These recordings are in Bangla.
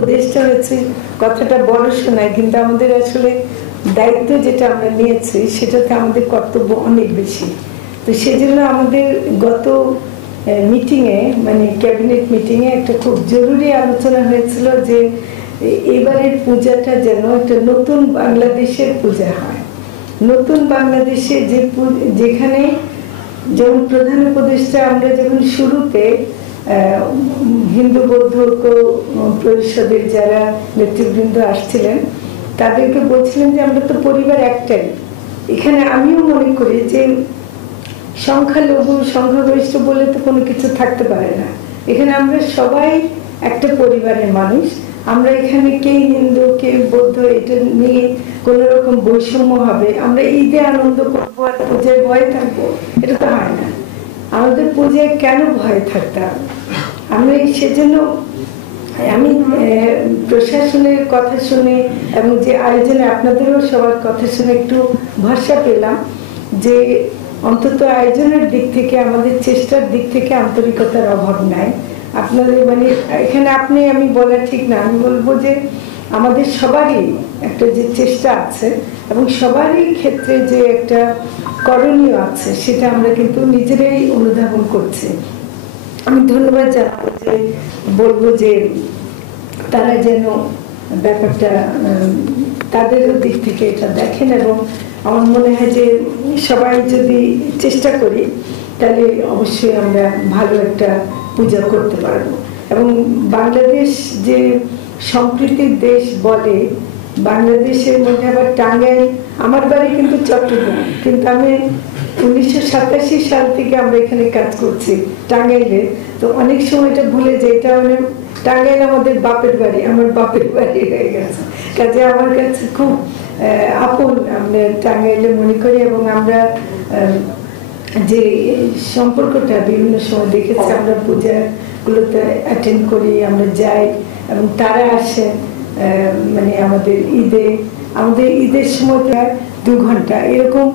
উপদেশটা হচ্ছে কথাটা বড় শোনায়, কিন্তু আমাদের আসলে দায়িত্ব যেটা আমরা নিয়েছি সেটাতে আমাদের কর্তব্য অনেক বেশি। তো সেজন্য আমাদের গত মিটিংয়ে মানে ক্যাবিনেট মিটিংয়ে একটা খুব জরুরি আলোচনা হয়েছিল যে এবারের পূজাটা যেন একটা নতুন বাংলাদেশের পূজা হয়। নতুন বাংলাদেশে যেখানে যেমন প্রধান উপদেষ্টা আমরা যখন শুরুতে হিন্দু বৌদ্ধ পরিষদের যারা নেতৃবৃন্দ আসছিলেন তাদেরকে বলছিলেন যে আমরা তো পরিবার একটাই। এখানে আমিও মনে করি যে সংখ্যালঘু সংখ্যাগরিষ্ঠ বলে তো কোনো কিছু থাকতে পারে না। এখানে আমরা সবাই একটা পরিবারের মানুষ। আমরা এখানে কে হিন্দু কে বৌদ্ধ এটা নিয়ে কোনো রকম বৈষম্য হবে, আমরা ঈদে আনন্দ করবো আর পূজায় ভয়ে থাকবো, এটা তো হয় না। আমাদের পূজায় কেন ভয়ে থাকতে হবে? আমরা সেজন্য আমি প্রশাসনের কথা শুনে এবং যে আয়োজনে আপনাদেরও সবার কথা শুনে একটু ভরসা পেলাম যে অন্তত আয়োজনের দিক থেকে আমাদের চেষ্টার দিক থেকে আন্তরিকতার অভাব নাই। আপনাদের মানে এখানে আমি বলা ঠিক না, আমি বলবো যে আমাদের সবারই একটা যে চেষ্টা আছে এবং সবারই ক্ষেত্রে যে একটা করণীয় আছে সেটা আমরা কিন্তু নিজেরাই অনুধাবন করছি। আমি ধন্যবাদ জানাবো যে বলবো যে তারা যেন ব্যাপারটা তাদেরও দিক থেকে এটা দেখেন এবং আমার মনে হয় যে সবাই যদি চেষ্টা করি তাহলে অবশ্যই আমরা ভালো একটা পূজা করতে পারবো। এবং বাংলাদেশ যে সম্প্রীতির দেশ বলে, বাংলাদেশের মধ্যে আবার টাঙ্গাইল, আমার বাড়ি কিন্তু চট্টগ্রাম, কিন্তু আমি 1987 সাল থেকে আমরা এখানে কাজ করছি টাঙ্গাইলে। তো অনেক সময় এটা ভুলে যাই, এটা মানে টাঙ্গাইল আমাদের বাপের বাড়ি, আমার বাপের বাড়ি হয়ে গেছে। কাজে আমার কাছে খুব আপন আমরা টাঙ্গাইলে মনে করি এবং আমরা যে সম্পর্কটা বিভিন্ন সময় দেখেছি, আমরা পূজাগুলোতে অ্যাটেন্ড করি, আমরা যাই এবং তারা আসে মানে আমাদের ঈদের সময় 2 ঘন্টা এরকম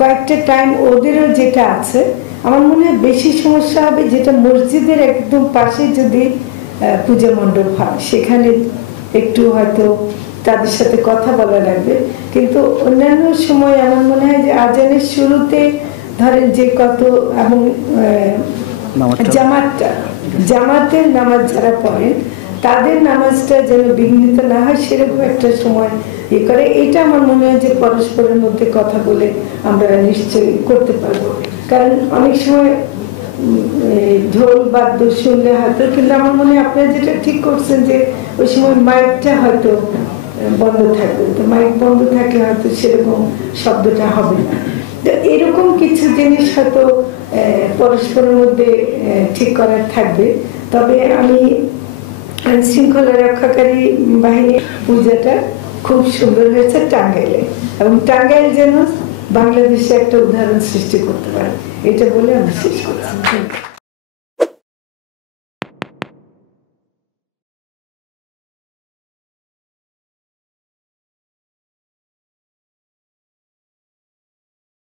কয়েকটা টাইম ওদেরও যেটা আছে। আমার মনে হয় বেশি সমস্যা হবে যেটা মসজিদের একদম পাশে যদি পূজা মণ্ডপ হয়, সেখানে একটু হয়তো তাদের সাথে কথা বলা লাগবে। কিন্তু অন্যান্য সময় আমার মনে হয় যে আজানের শুরুতে ধরেন যে কত এবং জামাতের নামাজ যারা পড়েন তাদের নামাজটা যেন বিঘ্নিত না হয় সেরকম একটা সময় করে। এটা আমার মনে হয় যে পরস্পরের মধ্যে কথা বলে আমরা নিশ্চয়ই করতে পারবো। কারণ অনেক সময় ঢোল বাদ্য শুনলে হয়তো, কিন্তু আমার মনে হয় আপনারা যেটা ঠিক করছেন যে ওই সময় মাইকটা হয়তো বন্ধ থাকবে, তো মাইক বন্ধ থাকলে হয়তো সেরকম শব্দটা হবে না। তো এরকম কিছু জিনিস হয়তো পরস্পরের মধ্যে ঠিক করার থাকবে। তবে আমি শৃঙ্খলা রক্ষাকারী বাহিনীর পূজাটা খুব সুন্দর হয়েছে টাঙ্গাইলে, এবং টাঙ্গাইল যেন বাংলাদেশে একটা উদাহরণ সৃষ্টি করতে পারে, এটা বলে আমি শেষ করছি।